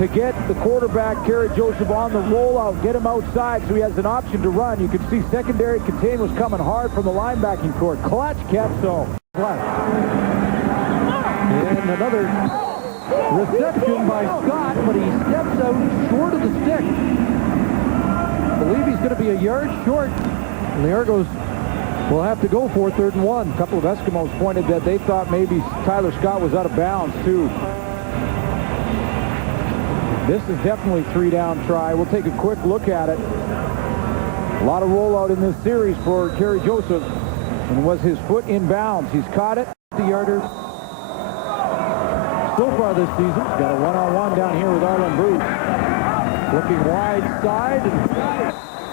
to get the quarterback, Kerry Joseph, on the rollout, get him outside so he has an option to run. You can see secondary contain was coming hard from the linebacking court. Clutch catch, so. And another reception by Scott, but he steps out short of the stick. I believe he's going to be a yard short. And the Argos will have to go for 3rd and 1. A couple of Eskimos pointed that they thought maybe Tyler Scott was out of bounds, too. This is definitely 3-down try. We'll take a quick look at it. A lot of rollout in this series for Kerry Joseph. And was his foot in bounds. He's caught it. The yarder so far this season. He's got a one-on-one down here with Arlen Bruce. Looking wide side.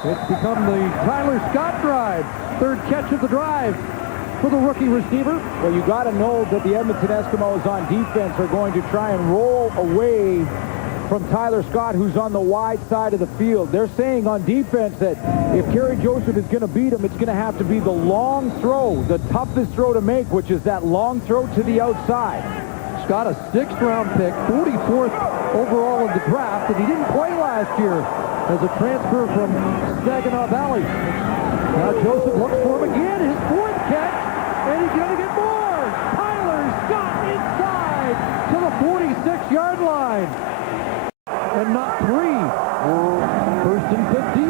And it's become the Tyler Scott drive. 3rd catch of the drive for the rookie receiver. Well, you got to know that the Edmonton Eskimos on defense are going to try and roll away from Tyler Scott, who's on the wide side of the field. They're saying on defense that if Kerry Joseph is going to beat him, it's going to have to be the long throw, the toughest throw to make, which is that long throw to the outside. Scott, a 6th-round pick, 44th overall in the draft, and he didn't play last year as a transfer from Saginaw Valley. Now Joseph looks for him again, his 4th catch, and he's going to get more. Tyler Scott inside to the 46-yard line. And not 3. 1st and 15.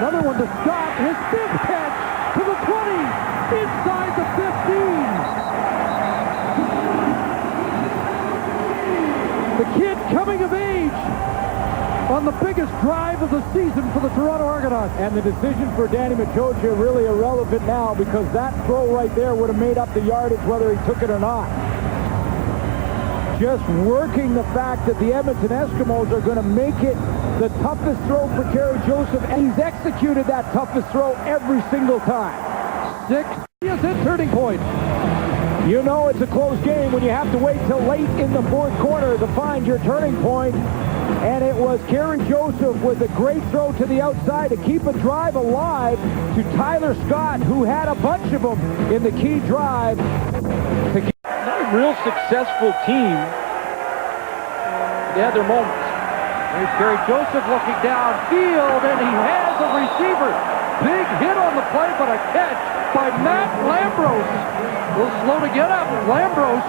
Another one to Scott. His 5th catch to the 20. Inside the 15. The kid coming of age on the biggest drive of the season for the Toronto Argonauts. And the decision for Danny Machocha really irrelevant now because that throw right there would have made up the yardage whether he took it or not. Just working the fact that the Edmonton Eskimos are going to make it the toughest throw for Kerry Joseph, and he's executed that toughest throw every single time. 6 is his turning point. You know it's a close game when you have to wait till late in the 4th quarter to find your turning point, and it was Kerry Joseph with a great throw to the outside to keep a drive alive to Tyler Scott, who had a bunch of them in the key drive to get real successful team. They had their moments. Here's Kerry Joseph looking downfield, and he has a receiver. Big hit on the play, but a catch by Matt Lambros. A little slow to get up. Lambros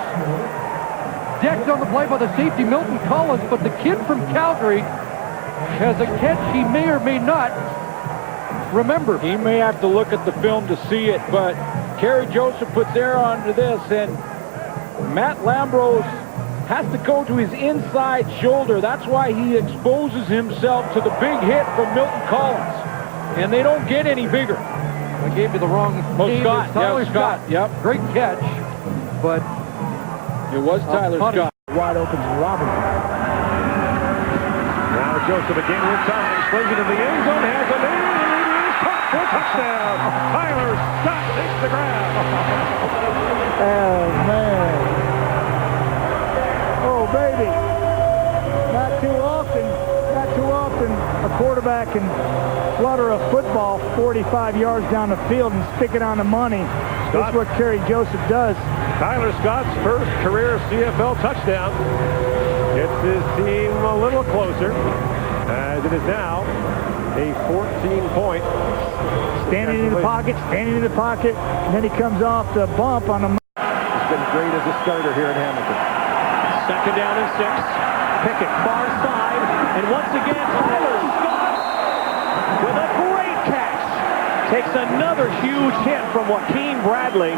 decked on the play by the safety Milton Collins, but the kid from Calgary has a catch he may or may not remember. He may have to look at the film to see it, but Kerry Joseph puts air onto this, and Matt Lambros has to go to his inside shoulder. That's why he exposes himself to the big hit from Milton Collins. And they don't get any bigger. I gave you the wrong name. Scott. Tyler Scott. Yep. Great catch. But it was Tyler Scott. Wide open to Robinson. Now Joseph again with time. Slings it in the end zone. Has a lead. Caught for a touchdown. Tyler Scott takes the grab. Oh, man. Baby, not too often a quarterback can flutter a football 45 yards down the field and stick it on the money. That's what Kerry Joseph does. Tyler Scott's first career CFL touchdown gets his team a little closer as it is now a 14-point. Standing in the pocket, and then he comes off the bump on the. He's been great as a starter here in Hamilton. 2nd down and 6. Pickett far side, and once again Tyler Scott with a great catch. Takes another huge hit from Joaquin Bradley.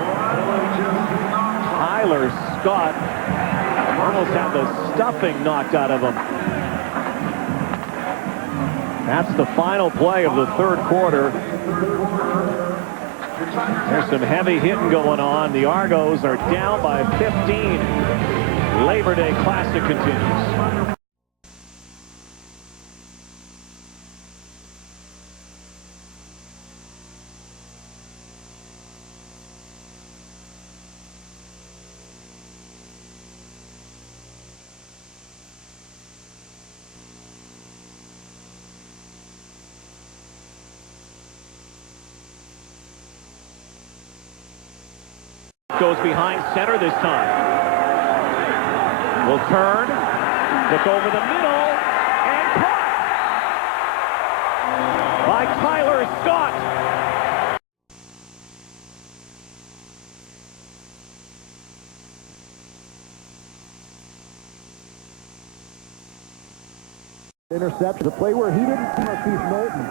Tyler Scott almost had the stuffing knocked out of him. That's the final play of the 3rd quarter. There's some heavy hitting going on. The Argos are down by 15. Labor Day Classic continues. Goes behind center this time. Will turn. Look over the middle, and caught by Tyler Scott. Interception, a play where he didn't Keith Knowlton.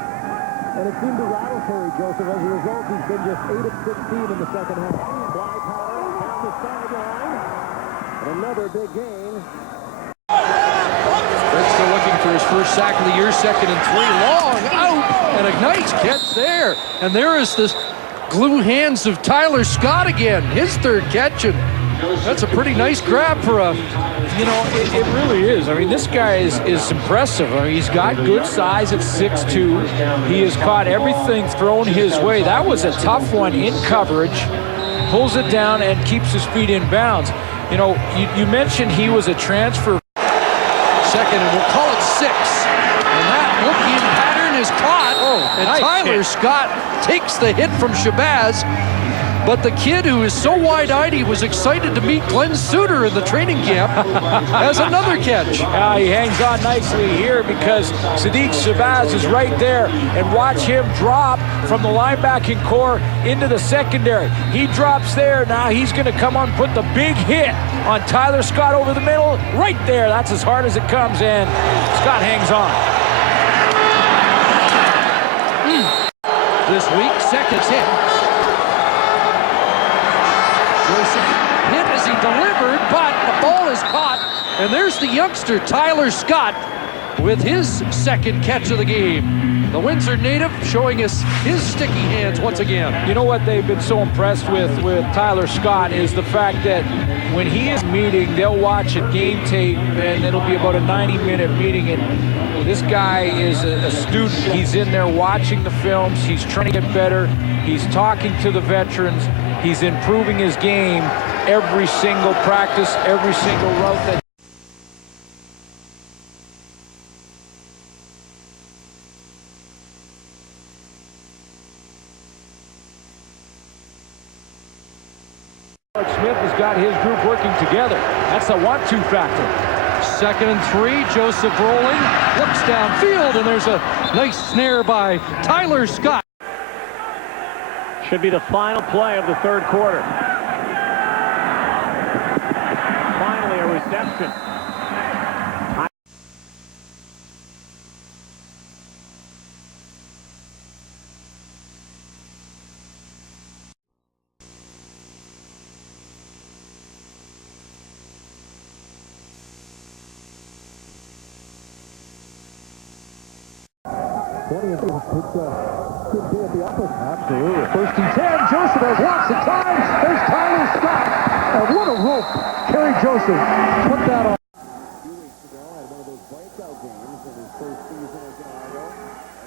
And it seemed to rattle Kerry Joseph. As a result, he's been just 8 of 16 in the second half. Fly power down the sideline. And another big gain. Fred's still looking for his first sack of the year, 2nd and 3. Long out, and a nice catch there. And there is this glue hands of Tyler Scott again. His 3rd catch, and that's a pretty nice grab for a... You know, it really is. I mean, this guy is impressive. I mean, he's got good size at 6'2". He has caught everything thrown his way. That was a tough one in coverage. Pulls it down and keeps his feet in bounds. You know, you mentioned he was a transfer. 2nd, and we'll call it 6. And that look-in pattern is caught. And nice Tyler hit. Scott takes the hit from Shabazz. But the kid who is so wide-eyed he was excited to meet Glenn Suter in the training camp has another catch. He hangs on nicely here because Sadiq Shabazz is right there. And watch him drop from the linebacking core into the secondary. He drops there. Now he's going to come on and put the big hit on Tyler Scott over the middle. Right there. That's as hard as it comes. And Scott hangs on. This week, 2nd hit. Hit as he delivered, but the ball is caught. And there's the youngster, Tyler Scott, with his 2nd catch of the game. The Windsor native showing us his sticky hands once again. You know what they've been so impressed with Tyler Scott is the fact that when he is meeting, they'll watch a game tape, and it'll be about a 90-minute meeting. And this guy is a student. He's in there watching the films. He's trying to get better. He's talking to the veterans. He's improving his game every single practice, every single route that. Smith has got his group working together. That's a 1-2 factor. 2nd and 3, Joseph rolling, looks downfield, and there's a nice snare by Tyler Scott. Should be the final play of the 3rd quarter. Finally, a reception. It's a good day at the office. Absolutely. 1st and 10. Joseph has lots of time. There's Tyler Scott. And what a rope. Kerry Joseph put that on. A few weeks ago, had one of those breakout games in his first season at Toronto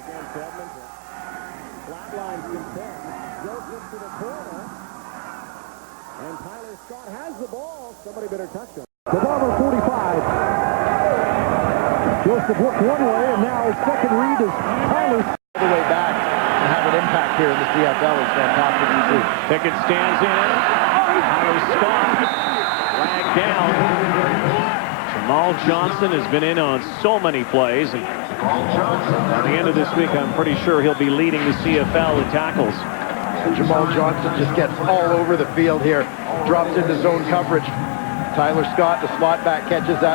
against Edmonton. Flatlines contend. Joseph to the corner. And Tyler Scott has the ball. Somebody better touch him. The Bomber 45. Joseph looked one way, and now his 2nd read is Tyler. The way back and have an impact here in the CFL is fantastic to see. Pickett stands in. Tyler Scott dragged down. Jamal Johnson has been in on so many plays, and at the end of this week, I'm pretty sure he'll be leading the CFL in tackles. And Jamal Johnson just gets all over the field here, drops into zone coverage. Tyler Scott, the slot back, catches that.